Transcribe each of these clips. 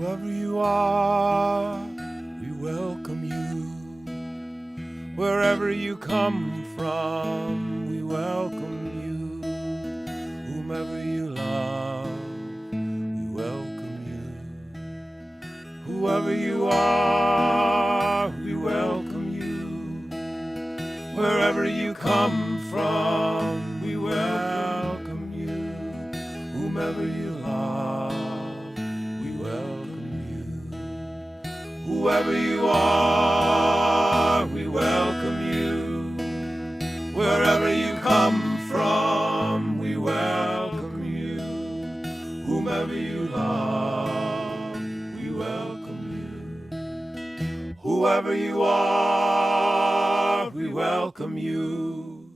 Whoever you are, we welcome you. Wherever you come from, we welcome you. Whomever you love, we welcome you. Whoever you are, we welcome you. Wherever you come from, we welcome you. Whomever you love, we welcome you. Whoever you are, we welcome you. Wherever you come from, we welcome you. Whomever you love, we welcome you. Whoever you are, we welcome you.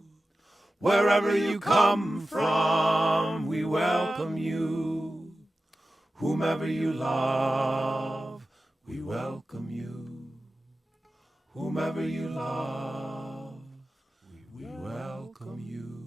Wherever you come from, we welcome you. Whomever you love, we welcome you. Whomever you love, we welcome you.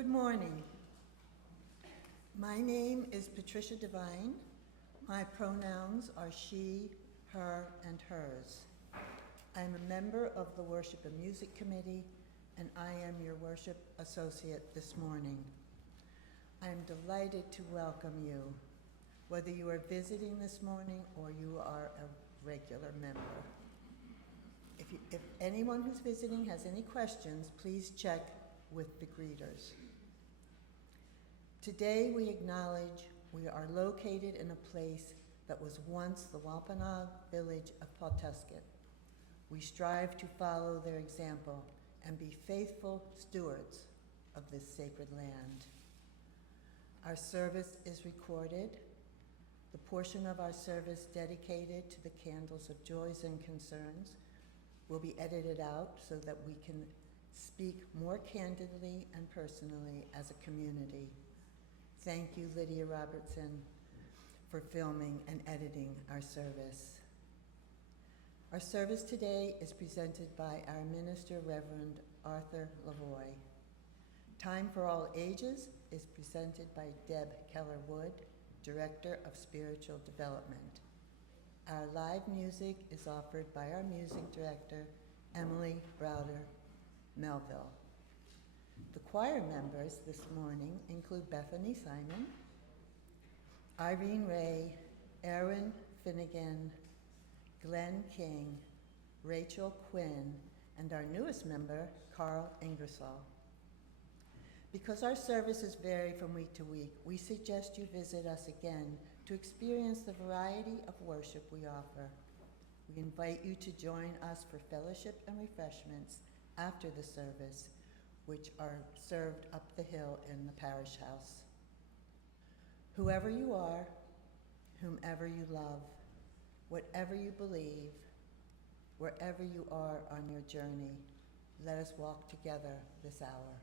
Good morning. My name is Patricia Devine. My pronouns are she, her, and hers. I am a member of the Worship and Music Committee, and I am your worship associate this morning. I am delighted to welcome you, whether you are visiting this morning or you are a regular member. If anyone who's visiting has any questions, please check with the greeters. Today we acknowledge we are located in a place that was once the Wampanoag village of Pawtucket. We strive to follow their example and be faithful stewards of this sacred land. Our service is recorded. The portion of our service dedicated to the candles of joys and concerns will be edited out so that we can speak more candidly and personally as a community. Thank you, Lydia Robertson, for filming and editing our service. Our service today is presented by our minister, Reverend Arthur Lavoie. Time for All Ages is presented by Deb Keller Wood, Director of Spiritual Development. Our live music is offered by our music director, Emily Browder Melville. The choir members this morning include Bethany Simon, Irene Ray, Erin Finnegan, Glenn King, Rachel Quinn, and our newest member, Carl Ingersoll. Because our services vary from week to week, we suggest you visit us again to experience the variety of worship we offer. We invite you to join us for fellowship and refreshments after the service, which are served up the hill in the parish house. Whoever you are, whomever you love, whatever you believe, wherever you are on your journey, let us walk together this hour.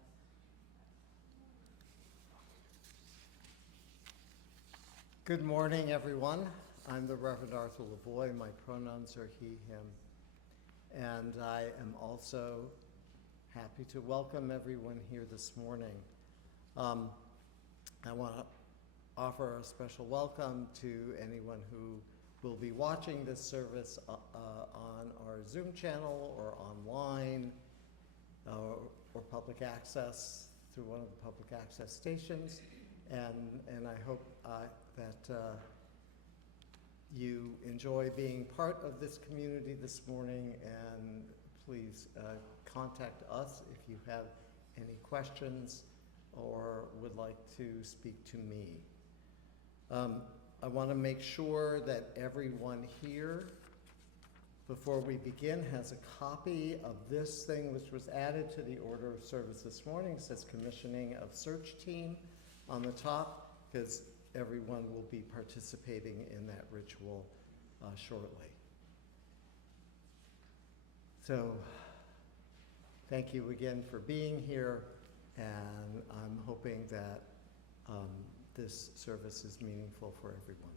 Good morning, everyone. I'm the Reverend Arthur Lavoie. My pronouns are he, him. And I am also happy to welcome everyone here this morning. I want to offer a special welcome to anyone who will be watching this service on our Zoom channel or online or public access through one of the public access stations. And I hope that you enjoy being part of this community this morning, and please contact us if you have any questions or would like to speak to me. I want to make sure that everyone here, before we begin, has a copy of this thing which was added to the order of service this morning. It says Commissioning of Search Team on the top, because everyone will be participating in that ritual shortly. So thank you again for being here, and I'm hoping that this service is meaningful for everyone.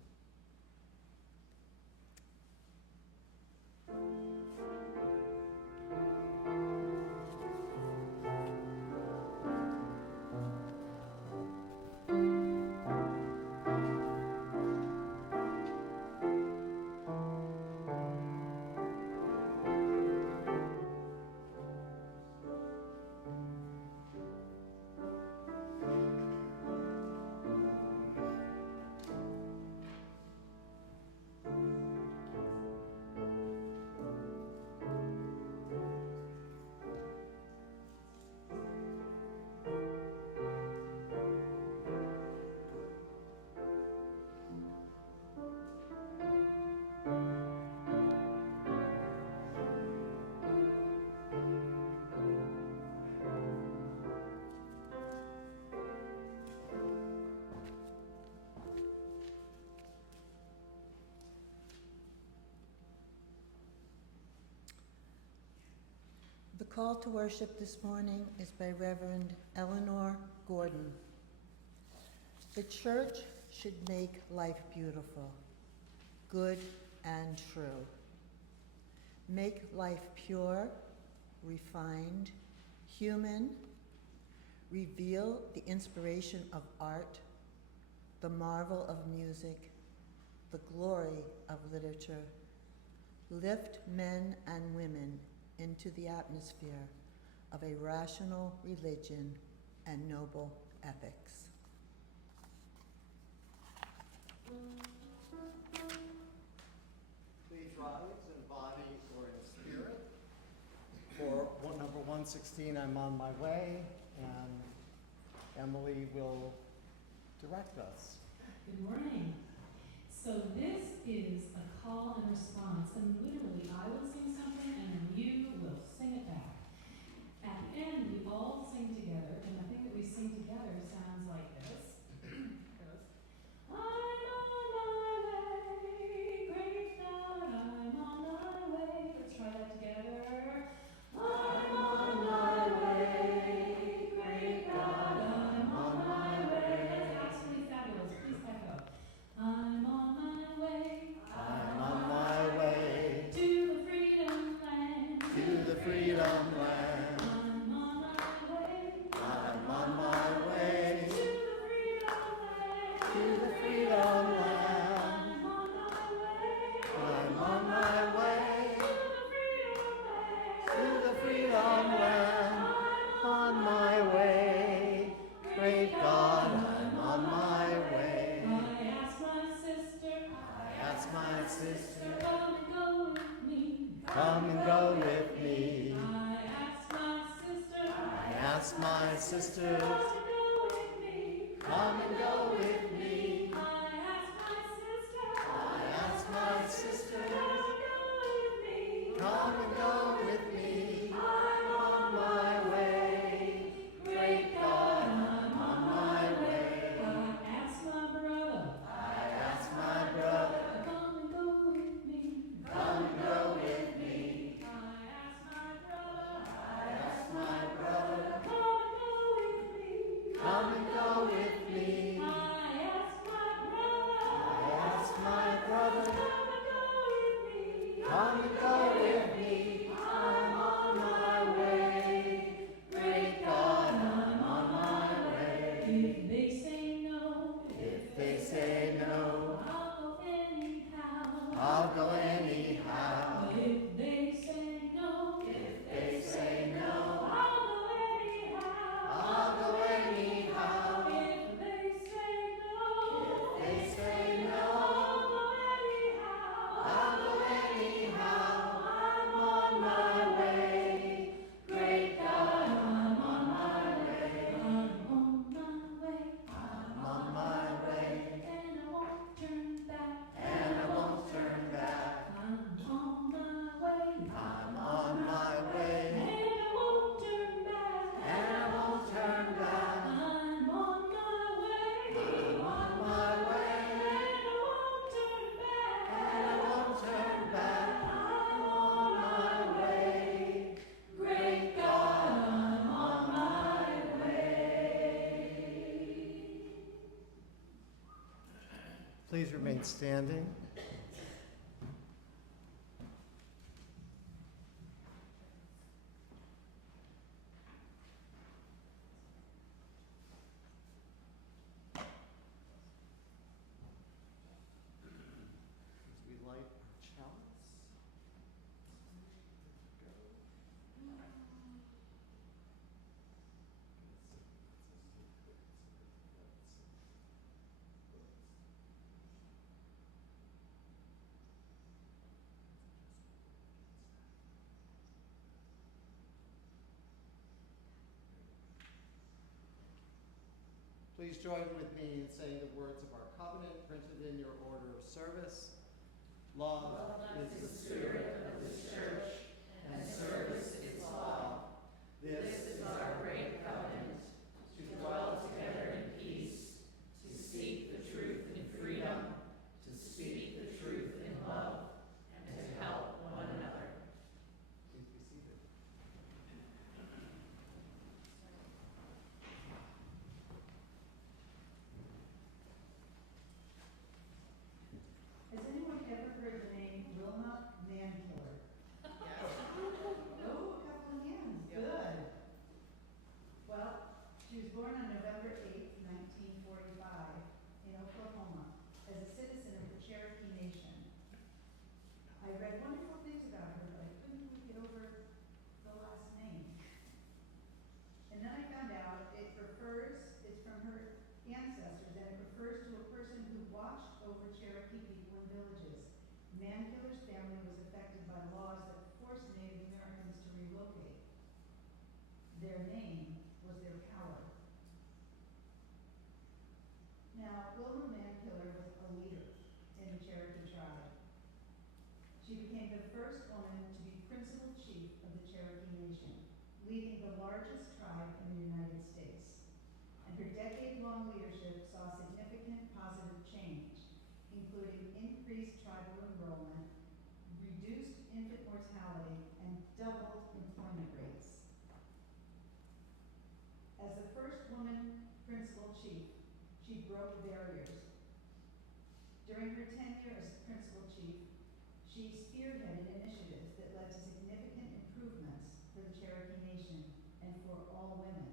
The call to worship this morning is by Reverend Eleanor Gordon. The church should make life beautiful, good and true. Make life pure, refined, human, Reveal the inspiration of art, the marvel of music, the glory of literature. Lift men and women into the atmosphere of a rational religion and noble ethics. Please rise in body or in spirit. For number 116, I'm on my way, and Emily will direct us. Good morning. So this is a call and response, and literally I will sing something and then you will sing it back. At the end, we all sing together, and I think that we sing together sounds like this. It goes, I'm on my way, great God, I'm on my way. Let's try that together. I'm on my way, great God, I'm on my way. That's absolutely fabulous. Please echo. I'm on my way. I'm on my way To the freedom land. to the freedom land. I'm on my way. I'm on my way To the freedom land. to the freedom land. I'm on my way. I'm on my way To the freedom land. to the freedom land. On my way, great God, I'm on my way. I ask my sister. I ask my sister, Come and go with me. come and go with me. I ask my sister. I ask my sister, Come and go with me. come and go with me. I ask my sister. I ask my sister, Come and go with me. come and go with me. I'm on my way, great God, I'm on my way. I ask my brother. I ask my brother, Come and go with me. come and go with me. I ask my brother. I ask my brother, Come and go with me. come and go with me. I ask my brother. I ask my brother, Come and go with me. come and go with me. I'm on my way, great God, I'm on my way. If they say no, If they say no, I'll go anyhow. I'll go anyhow. If they say no, If they say no, I'll go anyhow. I'll go anyhow. If they say no, If they say no, I'll go anyhow. I'll go anyhow. I'm on my way, great God, I'm on my way. I'm on my way, I'm on my way, and I won't turn back. and I won't turn back. I'm on my way, I'm on my way, and I won't turn back. and I won't turn back. I'm on my way, I'm on my way, and I won't turn back. and I won't turn back. I'm on my way, great God, I'm on my way. Please remain standing. As we light our chalice. Please join with me in saying the words of our covenant printed in your order of service. Love is the spirit of this church, and service its law. This is our great covenant, to dwell together in peace, to seek the truth in freedom, to speak the truth in love, and to help one another. Please be seated. Has anyone ever heard the name Wilma Mankiller? Yes. Oh, a couple of hands. Good. She became the first woman to be principal chief of the Cherokee Nation, leading the largest tribe in the United States. And her decade-long leadership saw significant positive change, including increased tribal enrollment, reduced infant mortality, and doubled employment rates. As the first woman principal chief, she broke barriers. During her tenure as principal chief, she spearheaded initiatives that led to significant improvements for the Cherokee Nation and for all women.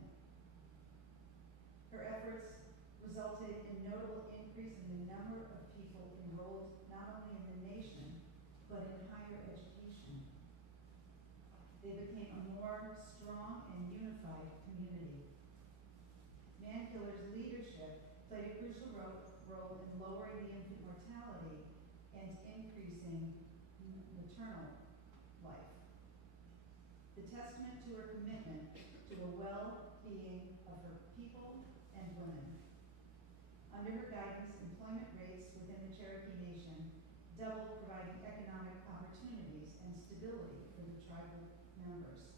Her efforts resulted in notable increase in the number of people enrolled not only in the nation, but in higher education. They became a more strong and unified community. Mankiller's leadership played a crucial role in lowering the infant mortality and increasing maternal life. The testament to her commitment to the well-being of her people and women. Under her guidance, employment rates within the Cherokee Nation doubled, providing economic opportunities and stability for the tribal members.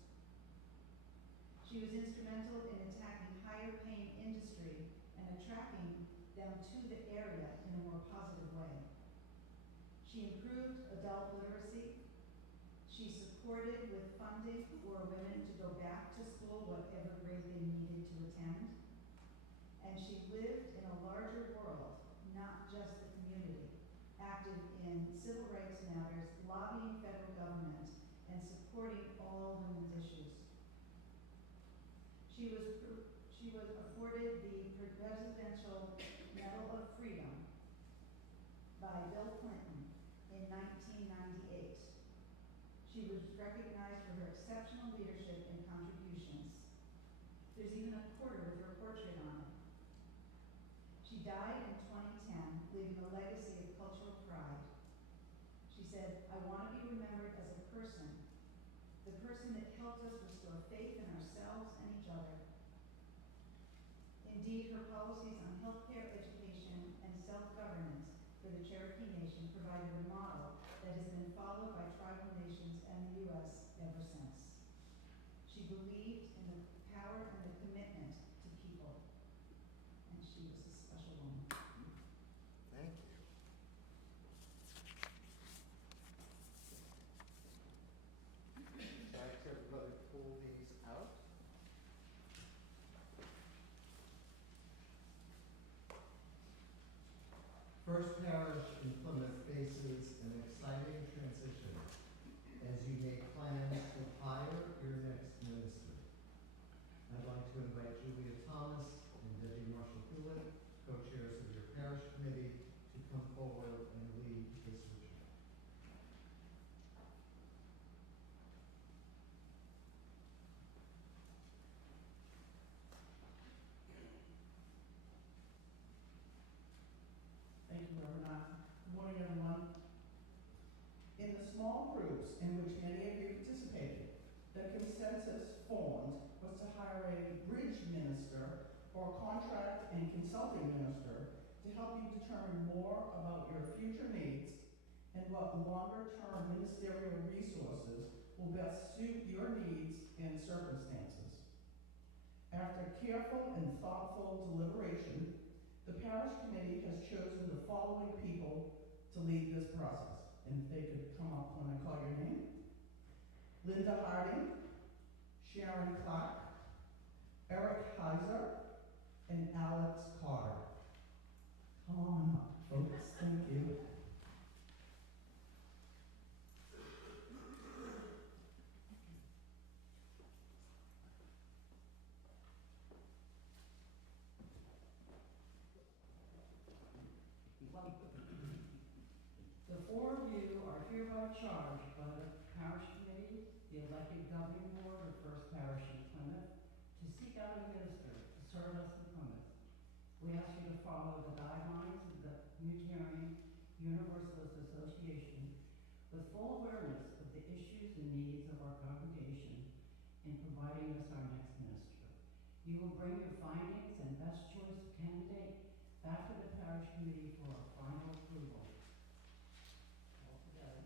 She was instrumental in attacking higher-paying industry and attracting them to the area in a more positive way. She improved adult literacy. She supported with funding for women to go back to school, whatever grade they needed to attend. And she lived in a larger world, not just the community, active in civil rights matters, lobbying federal government, and supporting all women's issues. She was afforded the Presidential Medal of Freedom by Bill Clinton in 1998. She was recognized for her exceptional leadership and contributions. There's even a quarter with her portrait on it. She died in 2010, leaving a legacy of cultural pride. She said, "I want to be remembered as a person, the person that helped us restore faith in ourselves and each other." Indeed, her policies on healthcare, education, and self-governance for the Cherokee Nation provided a model that has been followed by tribal nations and the U.S. ever since. She believed in the power and the commitment to people, and she was a special woman. Thank you. I'd like to everybody pull these out. First Parish in Plymouth faces an exciting transition as you make plans to hire your next minister. I'd like to invite Julia Thomas and Debbie Marshall-Hewlett, co-chairs of your parish committee, to come forward and lead this ritual. Thank you, Reverend. Good morning, everyone. In the small groups in which many of you participated, the consensus formed was to hire a bridge minister or contract and consulting minister to help you determine more about your future needs and what longer-term ministerial resources will best suit your needs and circumstances. After careful and thoughtful deliberation, the parish committee has chosen the following people to lead this process. And if they could come up when I call your name. Linda Harding, Sharon Clark, Eric Heiser, and Alex Carter. Come on up, folks. Thank you. The four of you are hereby charged by the parish committee, the elected governing board of First Parish in Plymouth, to seek out a minister to serve us in Plymouth. We ask you to follow the guidelines of the Unitarian Universalist Association with full awareness of the issues and needs of our congregation in providing us our next minister. You will bring your findings and best choice of candidate back to the parish committee for our final approval. All together.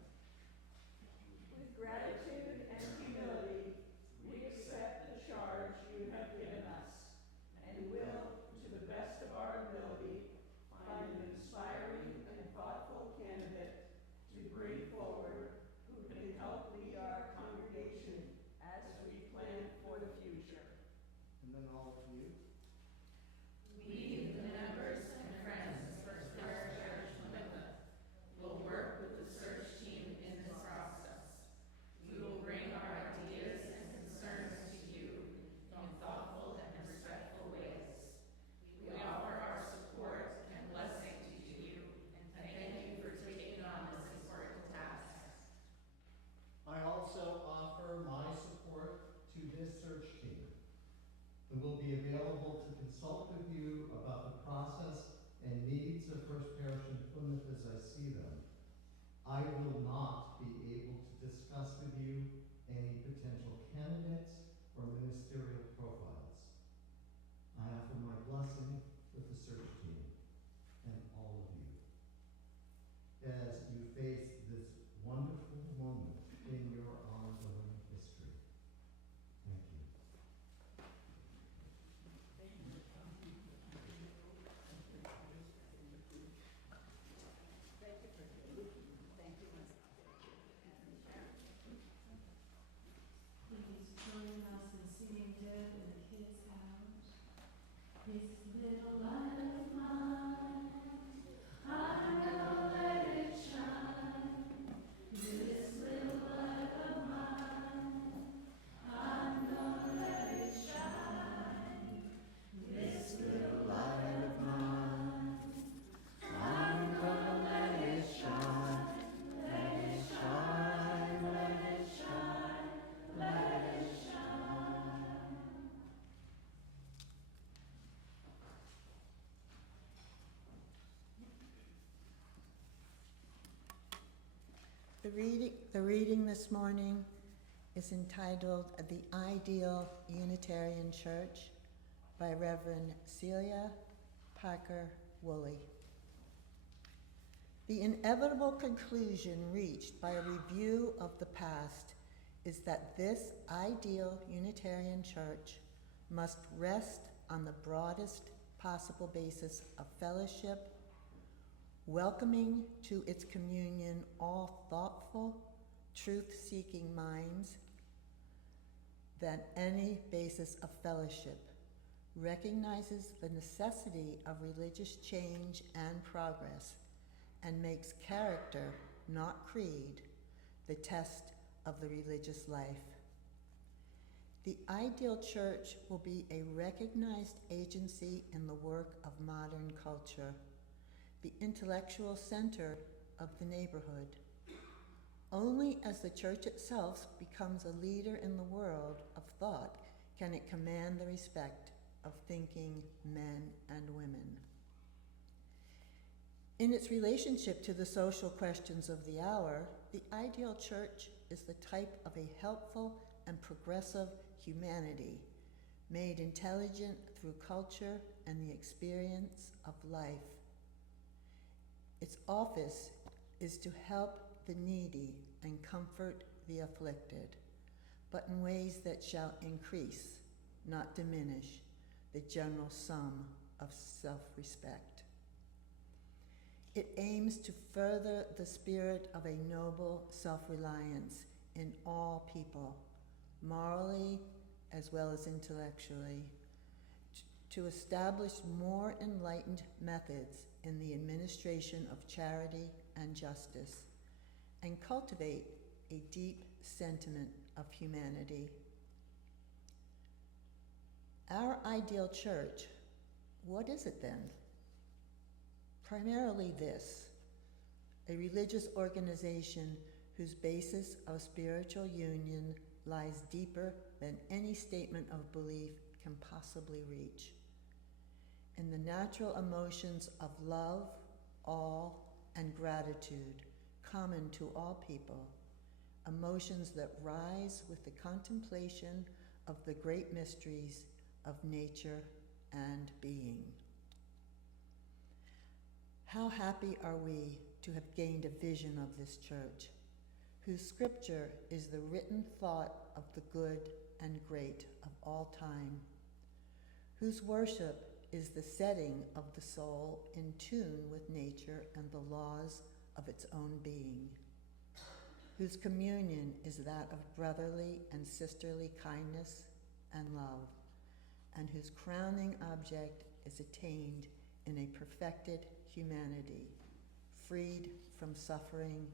will not be able to discuss with you any potential candidates or ministerial profiles. I offer my blessing with the search team and all of you as you face this wonderful moment in your ongoing history. Thank you. Please join us in singing Dead and the Kids Out. This little light of mine, I'm gonna let it shine. This little light of mine, I'm gonna let it shine. This little light of mine, I'm gonna let it shine. Let it shine, let it shine, let it shine. The reading this morning is entitled The Ideal Unitarian Church by Reverend Celia Parker Woolley. The inevitable conclusion reached by a review of the past is that this ideal Unitarian Church must rest on the broadest possible basis of fellowship, welcoming to its communion all thoughtful, truth-seeking minds, than any basis of fellowship, recognizes the necessity of religious change and progress, and makes character, not creed, the test of the religious life. The ideal church will be a recognized agency in the work of modern culture, the intellectual center of the neighborhood. Only as the church itself becomes a leader in the world of thought can it command the respect of thinking men and women. In its relationship to the social questions of the hour, the ideal church is the type of a helpful and progressive humanity, made intelligent through culture and the experience of life. Its office is to help the needy and comfort the afflicted, but in ways that shall increase, not diminish, the general sum of self-respect. It aims to further the spirit of a noble self-reliance in all people, morally as well as intellectually, to establish more enlightened methods in the administration of charity and justice, and cultivate a deep sentiment of humanity. Our ideal church, what is it then? Primarily this: a religious organization whose basis of spiritual union lies deeper than any statement of belief can possibly reach, in the natural emotions of love, awe, and gratitude common to all people, emotions that rise with the contemplation of the great mysteries of nature and being. How happy are we to have gained a vision of this church, whose scripture is the written thought of the good and great of all time, whose worship is the setting of the soul in tune with nature and the laws of its own being, whose communion is that of brotherly and sisterly kindness and love, and whose crowning object is attained in a perfected humanity, freed from suffering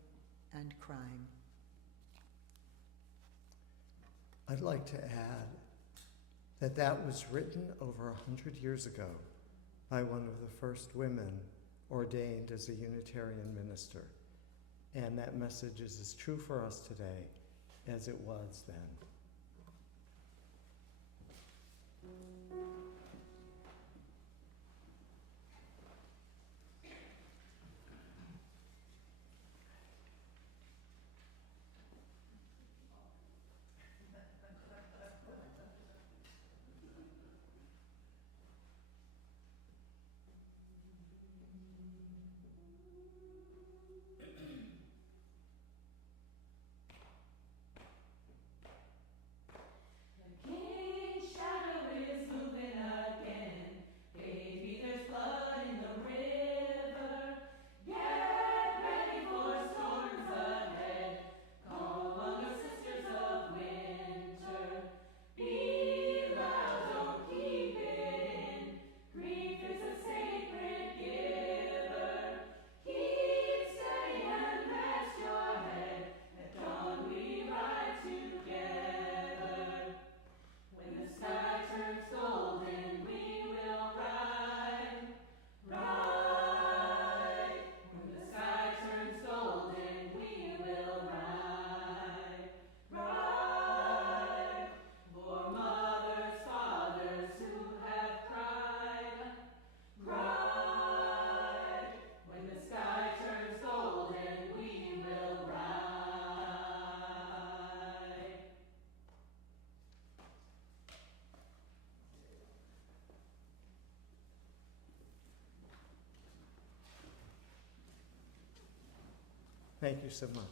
and crime. I'd like to add that that was written over 100 years ago by one of the first women ordained as a Unitarian minister. And that message is as true for us today as it was then. Thank you so much.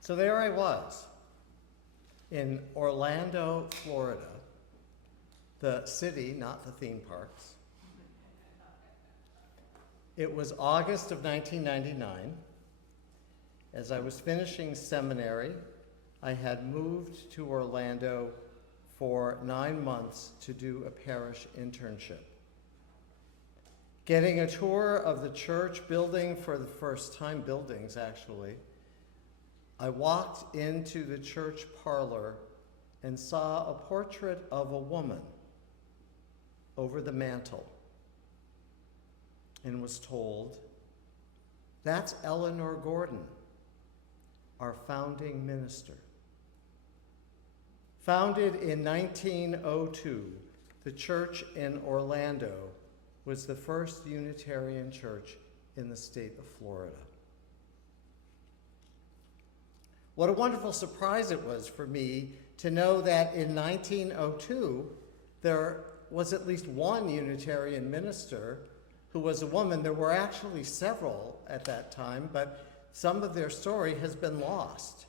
So there I was in Orlando, Florida, the city, not the theme parks. It was August of 1999. As I was finishing seminary, I had moved to Orlando for 9 months to do a parish internship. Getting a tour of the church building for the first time, buildings actually, I walked into the church parlor and saw a portrait of a woman over the mantle and was told, "That's Eleanor Gordon, our founding minister." Founded in 1902, the church in Orlando was the first Unitarian church in the state of Florida. What a wonderful surprise it was for me to know that in 1902, there was at least one Unitarian minister who was a woman. There were actually several at that time, but some of their story has been lost.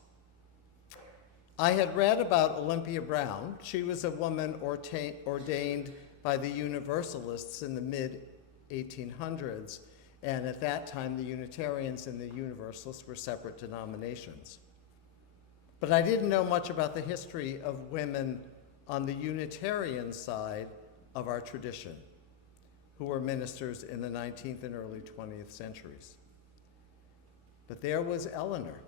I had read about Olympia Brown. She was a woman ordained by the Universalists in the mid-1800s, and at that time the Unitarians and the Universalists were separate denominations. But I didn't know much about the history of women on the Unitarian side of our tradition, who were ministers in the 19th and early 20th centuries. But there was Eleanor,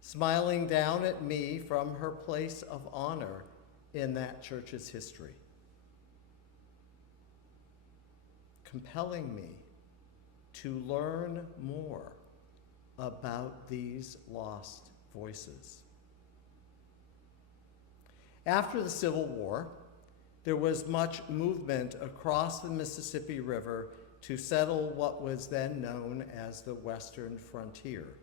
smiling down at me from her place of honor in that church's history, compelling me to learn more about these lost voices. After the Civil War, there was much movement across the Mississippi River to settle what was then known as the Western frontier.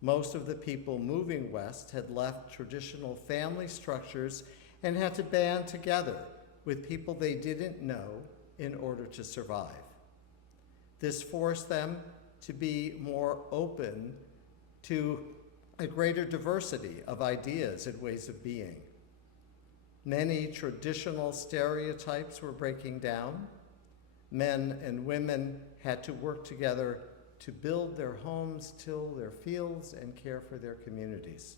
Most of the people moving west had left traditional family structures and had to band together with people they didn't know in order to survive. This forced them to be more open to a greater diversity of ideas and ways of being. Many traditional stereotypes were breaking down. Men and women had to work together to build their homes, till their fields, and care for their communities.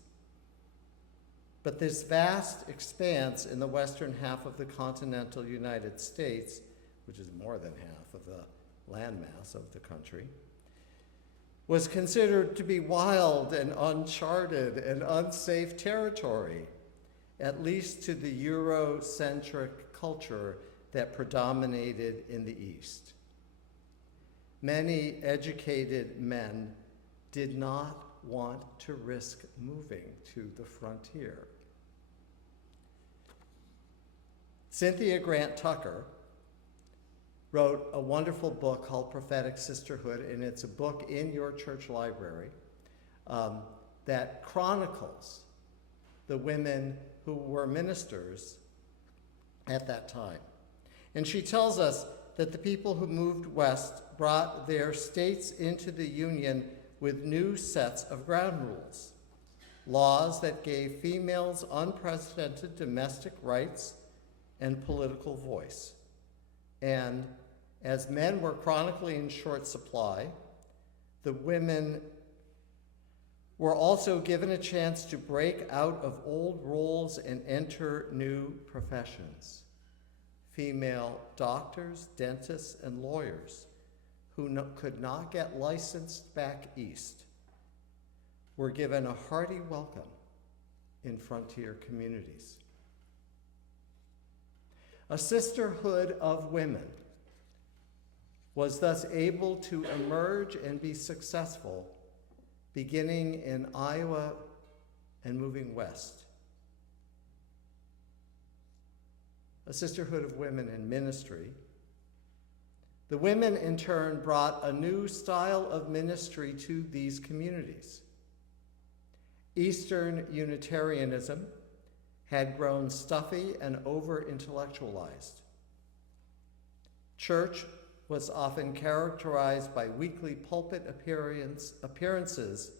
But this vast expanse in the western half of the continental United States, which is more than half of the landmass of the country, was considered to be wild and uncharted and unsafe territory, at least to the Eurocentric culture that predominated in the East. Many educated men did not want to risk moving to the frontier. Cynthia Grant Tucker wrote a wonderful book called Prophetic Sisterhood, and it's a book in your church library that chronicles the women who were ministers at that time. And she tells us that the people who moved west brought their states into the Union with new sets of ground rules, laws that gave females unprecedented domestic rights and political voice. And as men were chronically in short supply, the women were also given a chance to break out of old roles and enter new professions. Female doctors, dentists, and lawyers who could not get licensed back east were given a hearty welcome in frontier communities. A sisterhood of women was thus able to emerge and be successful, beginning in Iowa and moving west. A sisterhood of women in ministry The women, in turn, brought a new style of ministry to these communities. Eastern Unitarianism had grown stuffy and over-intellectualized. Church was often characterized by weekly pulpit appearances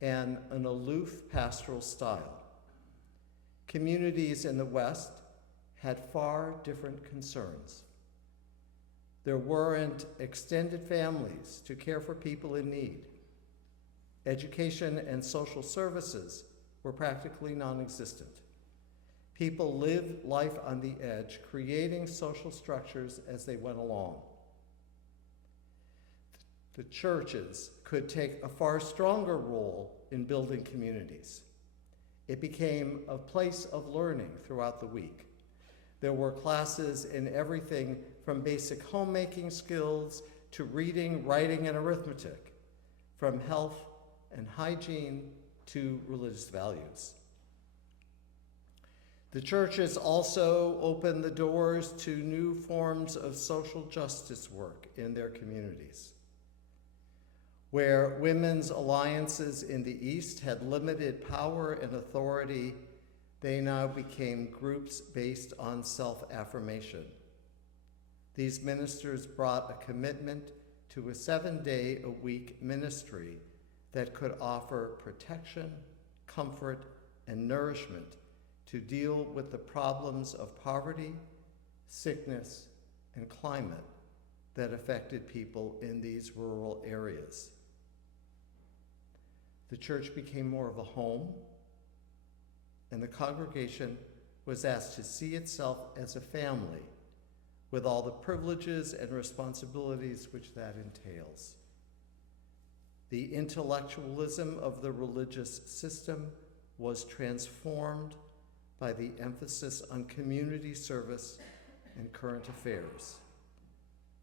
and an aloof pastoral style. Communities in the West had far different concerns. There weren't extended families to care for people in need. Education and social services were practically non-existent. People lived life on the edge, creating social structures as they went along. The churches could take a far stronger role in building communities. It became a place of learning throughout the week. There were classes in everything from basic homemaking skills to reading, writing, and arithmetic, from health and hygiene to religious values. The churches also opened the doors to new forms of social justice work in their communities. Where women's alliances in the East had limited power and authority, they now became groups based on self-affirmation. These ministers brought a commitment to a 7-day-a-week ministry that could offer protection, comfort, and nourishment to deal with the problems of poverty, sickness, and climate that affected people in these rural areas. The church became more of a home, and the congregation was asked to see itself as a family with all the privileges and responsibilities which that entails. The intellectualism of the religious system was transformed by the emphasis on community service and current affairs.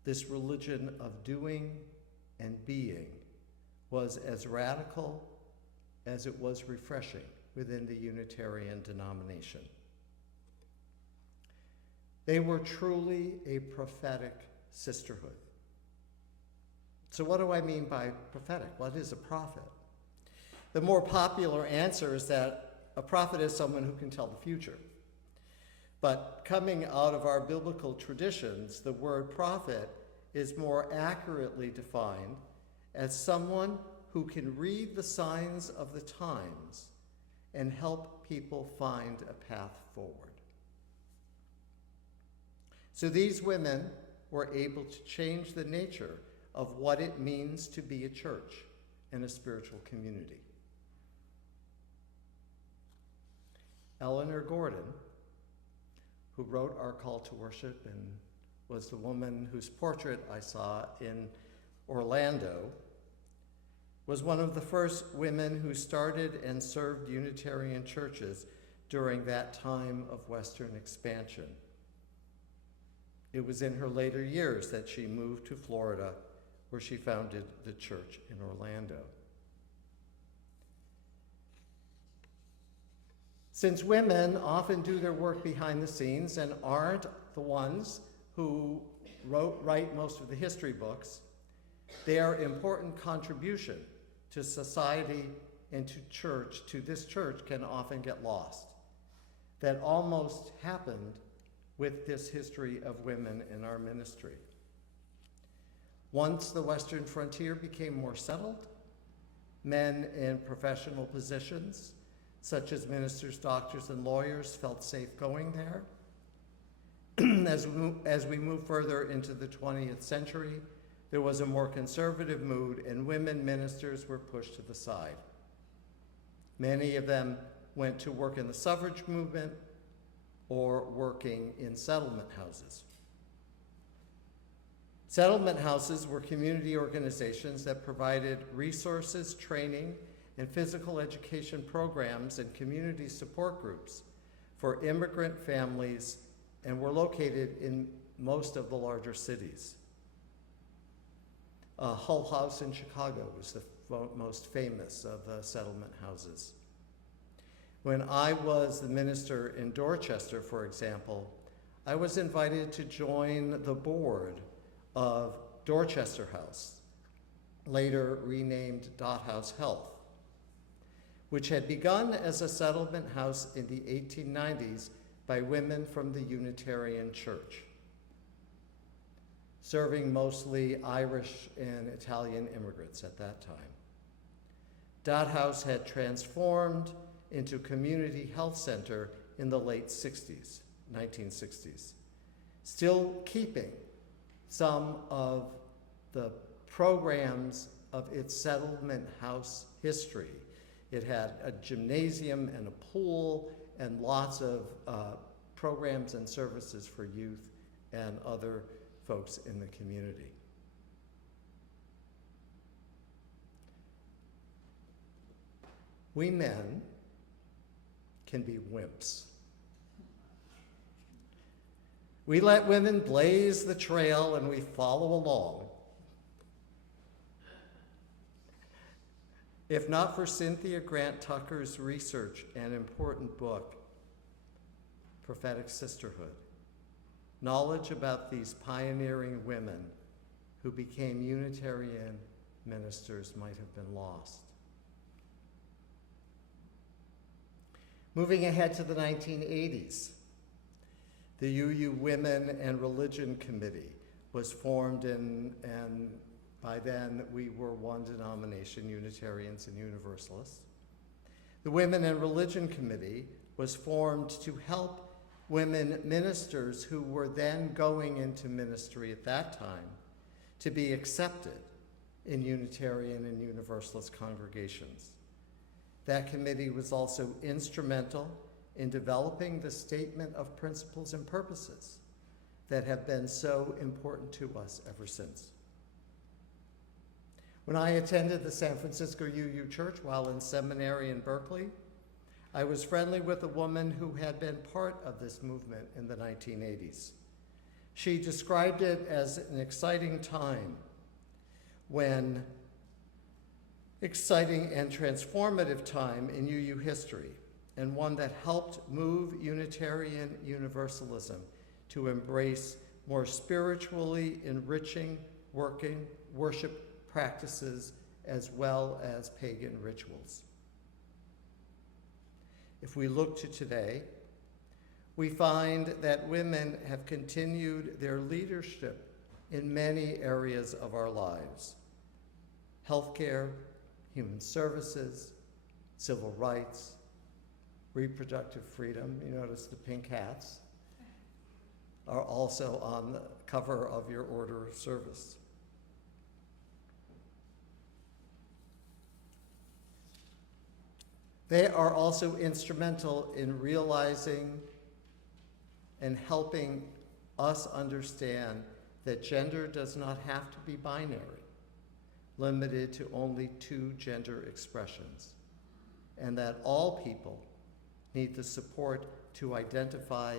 This religion of doing and being was as radical as it was refreshing within the Unitarian denomination. They were truly a prophetic sisterhood. So what do I mean by prophetic? What is a prophet? The more popular answer is that a prophet is someone who can tell the future. But coming out of our biblical traditions, the word prophet is more accurately defined as someone who can read the signs of the times and help people find a path forward. So these women were able to change the nature of what it means to be a church and a spiritual community. Eleanor Gordon, who wrote Our Call to Worship and was the woman whose portrait I saw in Orlando, was one of the first women who started and served Unitarian churches during that time of Western expansion. It was in her later years that she moved to Florida, where she founded the church in Orlando. Since women often do their work behind the scenes and aren't the ones who write most of the history books, their important contribution to society and to this church can often get lost. That almost happened with this history of women in our ministry. Once the Western frontier became more settled, men in professional positions, such as ministers, doctors, and lawyers, felt safe going there. As we move further into the 20th century, there was a more conservative mood, and women ministers were pushed to the side. Many of them went to work in the suffrage movement or working in settlement houses. Settlement houses were community organizations that provided resources, training, and physical education programs and community support groups for immigrant families and were located in most of the larger cities. Hull House in Chicago was the most famous of the settlement houses. When I was the minister in Dorchester, for example, I was invited to join the board of Dorchester House, later renamed Dot House Health, which had begun as a settlement house in the 1890s by women from the Unitarian Church, serving mostly Irish and Italian immigrants at that time. Dot House had transformed into community health center in the late 1960s, still keeping some of the programs of its settlement house history. It had a gymnasium and a pool and lots of programs and services for youth and other folks in the community. We men can be wimps. We let women blaze the trail and we follow along. If not for Cynthia Grant Tucker's research and important book, Prophetic Sisterhood, knowledge about these pioneering women who became Unitarian ministers might have been lost. Moving ahead to the 1980s, the UU Women and Religion Committee was formed, and by then we were one denomination, Unitarians and Universalists. The Women and Religion Committee was formed to help women ministers who were then going into ministry at that time to be accepted in Unitarian and Universalist congregations. That committee was also instrumental in developing the statement of principles and purposes that have been so important to us ever since. When I attended the San Francisco UU Church while in seminary in Berkeley, I was friendly with a woman who had been part of this movement in the 1980s. She described it as an exciting time when exciting and transformative time in UU history, and one that helped move Unitarian Universalism to embrace more spiritually enriching worship practices as well as pagan rituals. If we look to today, we find that women have continued their leadership in many areas of our lives: healthcare, human services, civil rights, reproductive freedom. You notice the pink hats are also on the cover of your order of service. They are also instrumental in realizing and helping us understand that gender does not have to be binary, limited to only two gender expressions, and that all people need the support to identify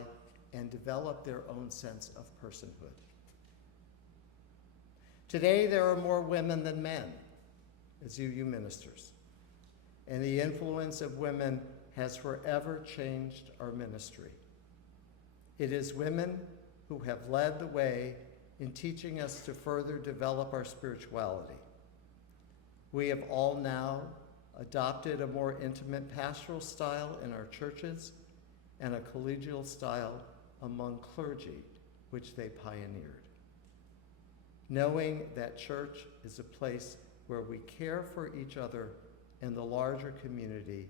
and develop their own sense of personhood. Today, there are more women than men as UU ministers, and the influence of women has forever changed our ministry. It is women who have led the way in teaching us to further develop our spirituality. We have all now adopted a more intimate pastoral style in our churches and a collegial style among clergy, which they pioneered. Knowing that church is a place where we care for each other and the larger community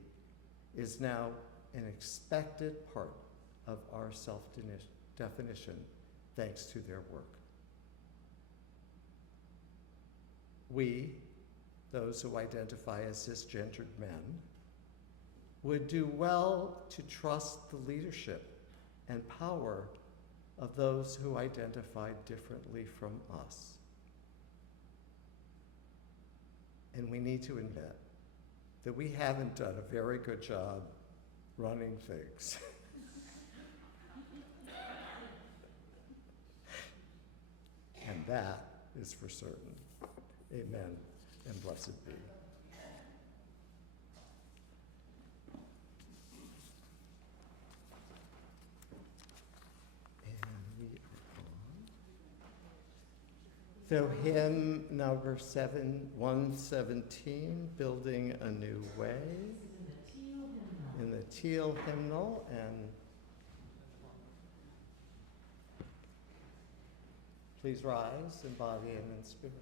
is now an expected part of our self-definition, thanks to their work. We, those who identify as cisgendered men, would do well to trust the leadership and power of those who identify differently from us. And we need to admit that we haven't done a very good job running things. And that is for certain. Amen, and blessed be. And we are on So hymn number 117, Building a New Way, in the teal hymnal, and please rise in body and in spirit.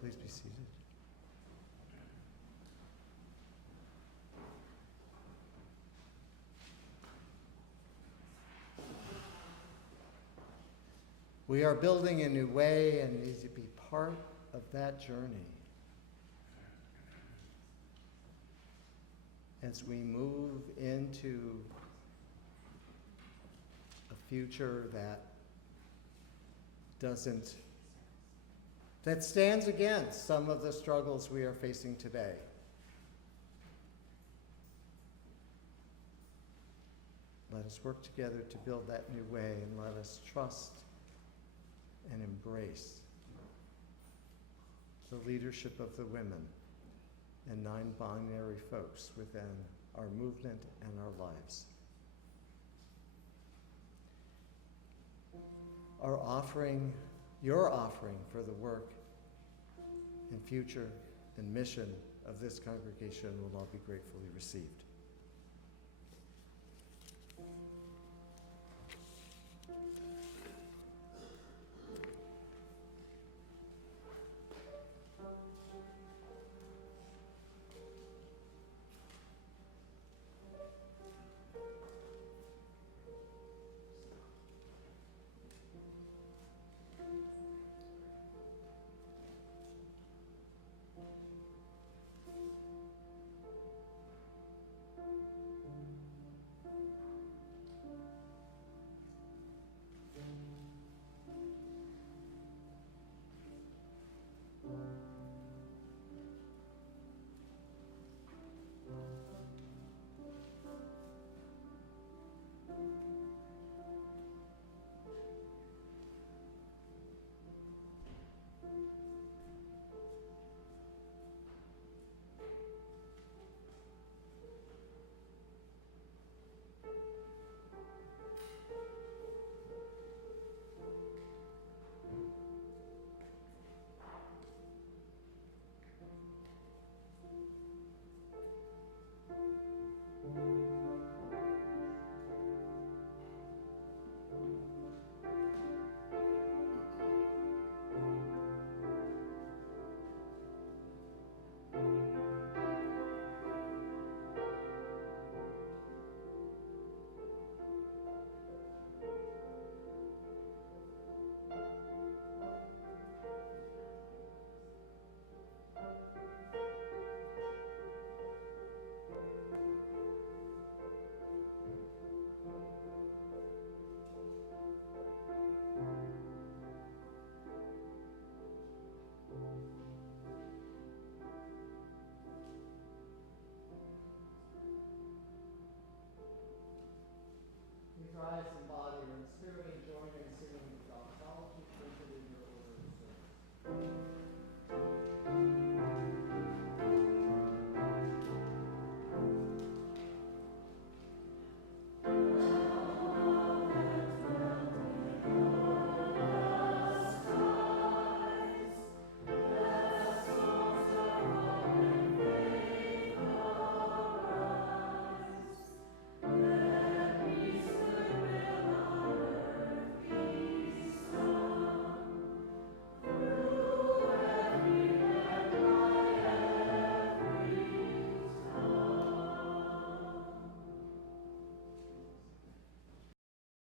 Please be seated. We are building a new way and need to be part of that journey as we move into a future that stands against some of the struggles we are facing today. Let us work together to build that new way, and let us trust and embrace the leadership of the women and non-binary folks within our movement and our lives. Your offering for the work and future and mission of this congregation will all be gratefully received. and clearly join in